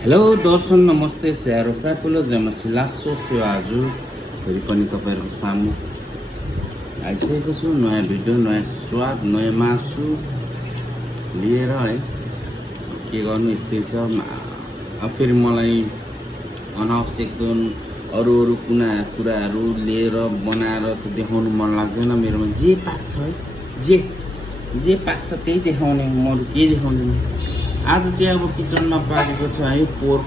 Hello दर्शन नमस्ते स्याहारो फ्यापुलो जेमसी लासो सेवा आज फेरि पनि तपाईँहरूको सामु आइसकेको छु। नयाँ भिडियो, नयाँ स्वाद, नयाँ मासु लिएर है। के गर्नु यस्तै छ। फेरि मलाई अनावश्यक अरू कुराहरू लिएर बनाएर त देखाउनु मन लाग्दैन। मेरोमा जे पाक्छ है, जे पाक्छ त्यही देखाउने, म केही देखाउँदिनँ। आज चाहिँ अब किचनमा पाकेको छ है पोर्क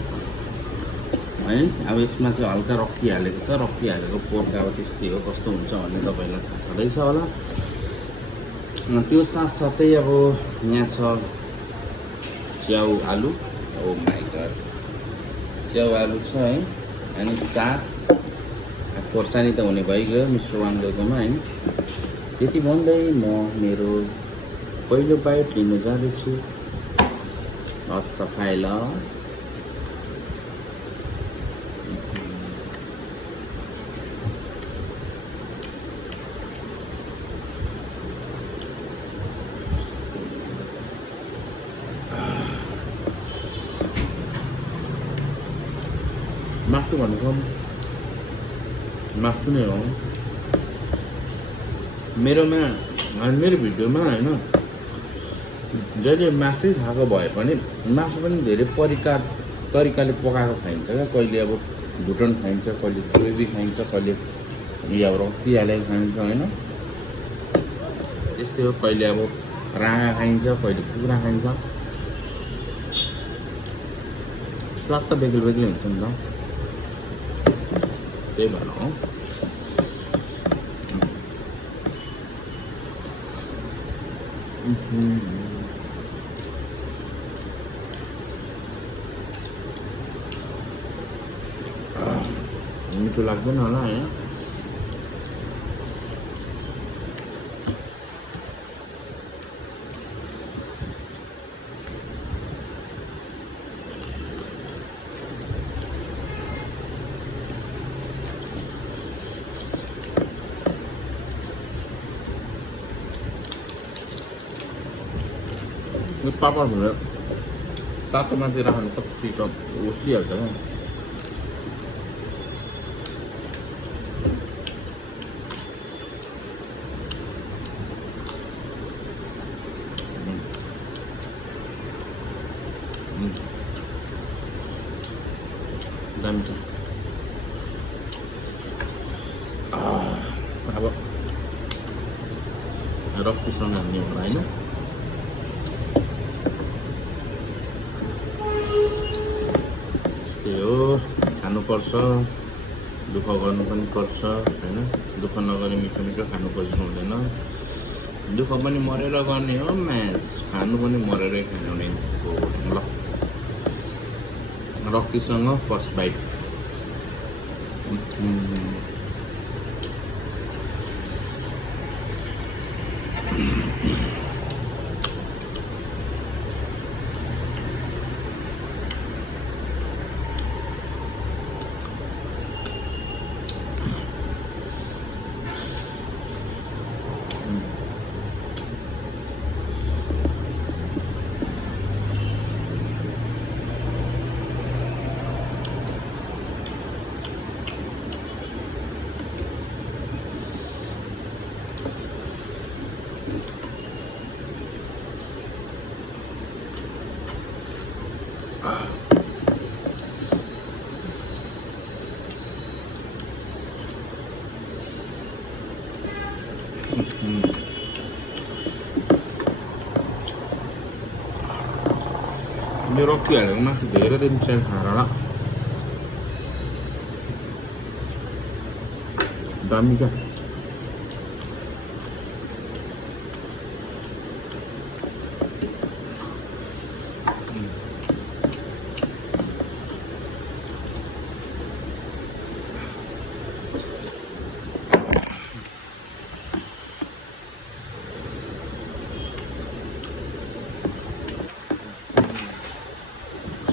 है। अब यसमा चाहिँ हल्का रक्ती हालेको छ। रक्ती हालेको पोर्क अब त्यस्तै हो, कस्तो हुन्छ भन्ने तपाईँलाई थाहा छँदैछ होला। त्यो साथसाथै अब यहाँ छ च्याउ आलु। ओ माई गड, च्याउ आलु छ है। अनि साग खोर्सानी त हुने भइगयो मिस्टर वाङ्गलकोमा होइन। त्यति भन्दै म मेरो पहिलो बाइट लिन जाँदैछु। हस्त फाइल मासु भनेको मासु नै हो। मेरो भिडियोमा होइन, जहिले मासु खाएको भए पनि मासु पनि धेरै तरिकाले पकाएको खाइन्छ क्या। कहिले अब भुटन खाइन्छ, कहिले ग्रेभी खाइन्छ, कहिले अब रक्ती हालेको खाइन्छ होइन। त्यस्तै हो, कहिले अब राँगा खाइन्छ, कहिले कुखुरा खाइन्छ। स्वाद त बेग्लै हुन्छ नि त, त्यही भएर हो। मिठो लाग्दैन होला होइन। पापड भनेर तातो माथि राख्नु कति त उसिहाल्छ क्या। दामी छ। अब रक्तीसँग हाल्ने होला होइन। त्यस्तै हो, खानुपर्छ, दुःख गर्नु पनि पर्छ होइन। दुःख नगरे मिठो मिठो खानु खोज्नु हुँदैन। दुःख पनि मरेर गर्ने हो, खानु पनि मरेरै खाने हो। ल, रक्तीसँग फर्स्ट बाइट। यो रक्ती हालेको मासु धेरै दिन चाहिँ खाएर होला। दामी क्या।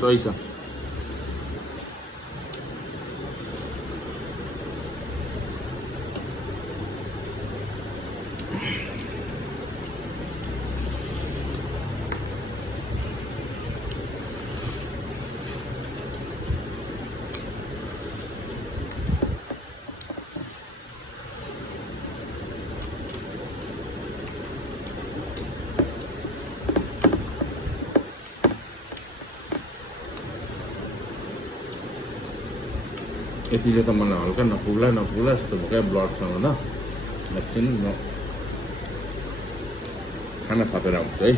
सही छ। यतिले त मलाई हल्का नपुग्ला जस्तो भयो क्या ब्लडसँग न एकछिन म खाना थपेर आउँछु है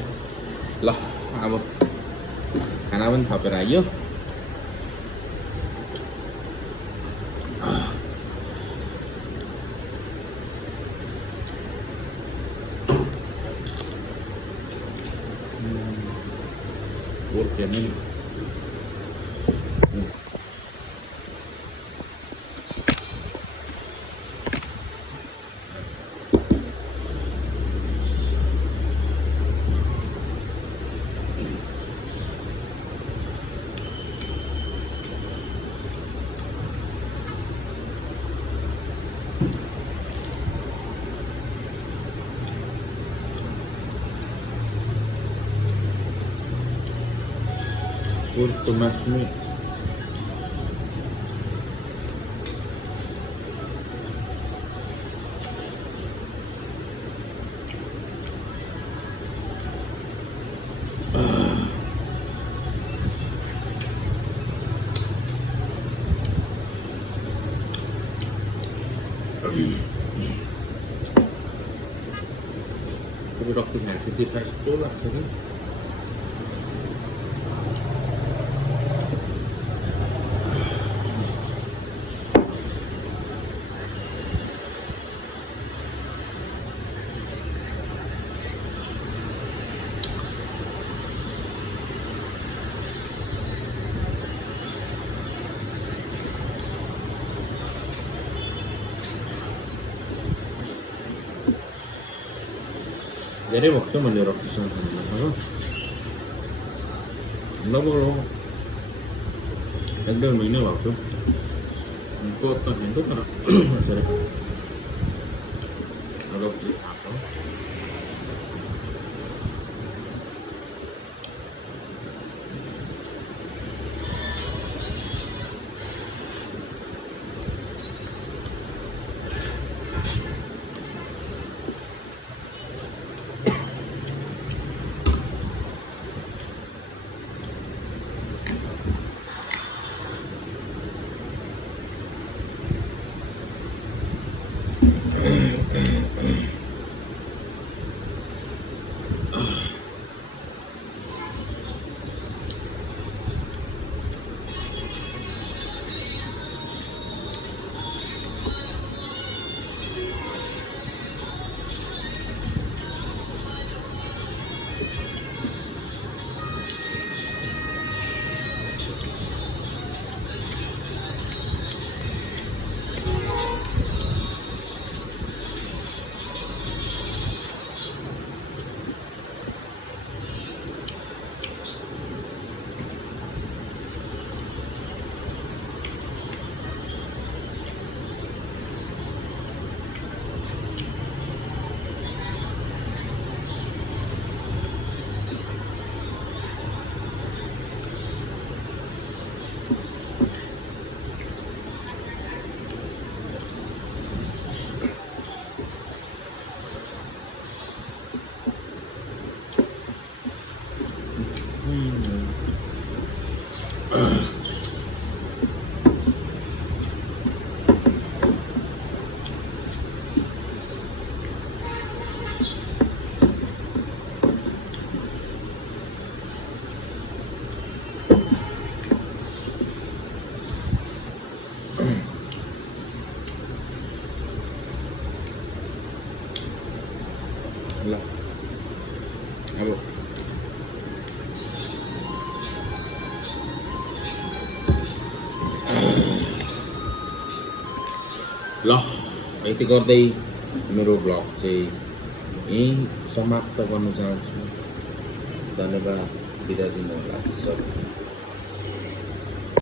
ल अब खाना पनि थपेर आइयो Porque a mí Curto más mi Tapi waktu sensitif kayak sekolah sini. धेरै भएको थियो मैले रक्सीसँग खानु लगभग 1-1.5 महिना भएको थियो त खान्थ्यो तर यसरी रक्सी खाएको ल अब ल यति गर्दै मेरो ब्लग चाहिँ यही समाप्त गर्न चाहन्छु धन्यवाद बिदा दिनु होला सब